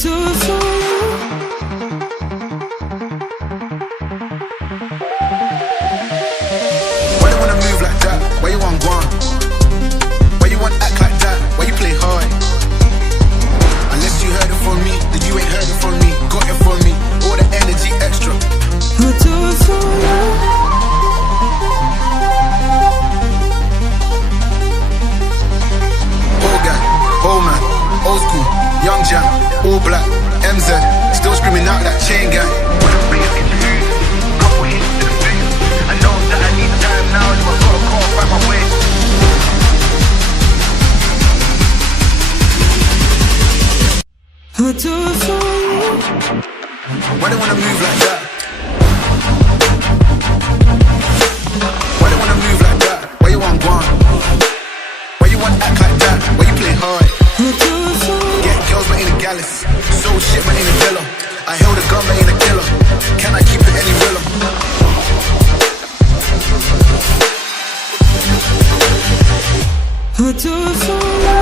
do it for you. Why you wanna move like that? Why you want gone? Why you want act like that? Why you play hard? Unless you heard it from me, then you ain't heard it from me. Got it from me, all the energy extra. I do it for you. Old guy, old man, old school, young jam, all black, MZ, still screaming out that chain gang. Wanna bring it into you, couple hits to the face. I know that I need time now, so I gotta call, find my way. I do it for you. Why they wanna move like that? Why they wanna move like that? Why you want gone? Why you want act like that? Why you play hard? I do it for you. Get girls but ain't a gallus. Soul shit but ain't a killer. I held a gun but ain't a killer. Can I keep it any realer? I do it for you.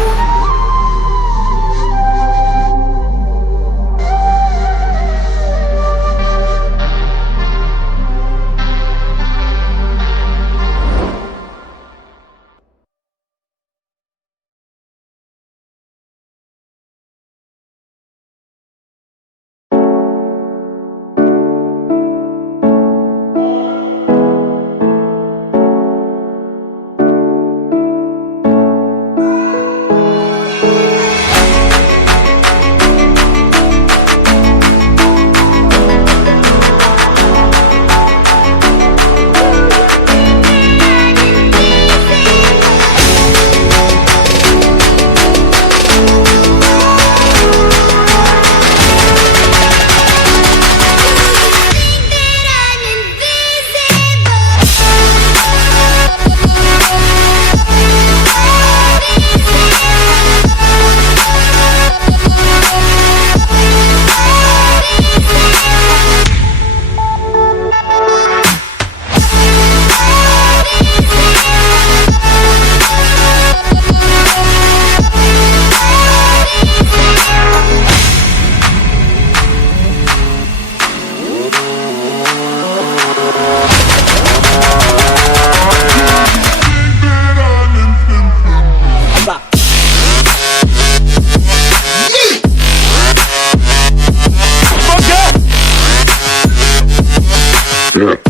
Yeah.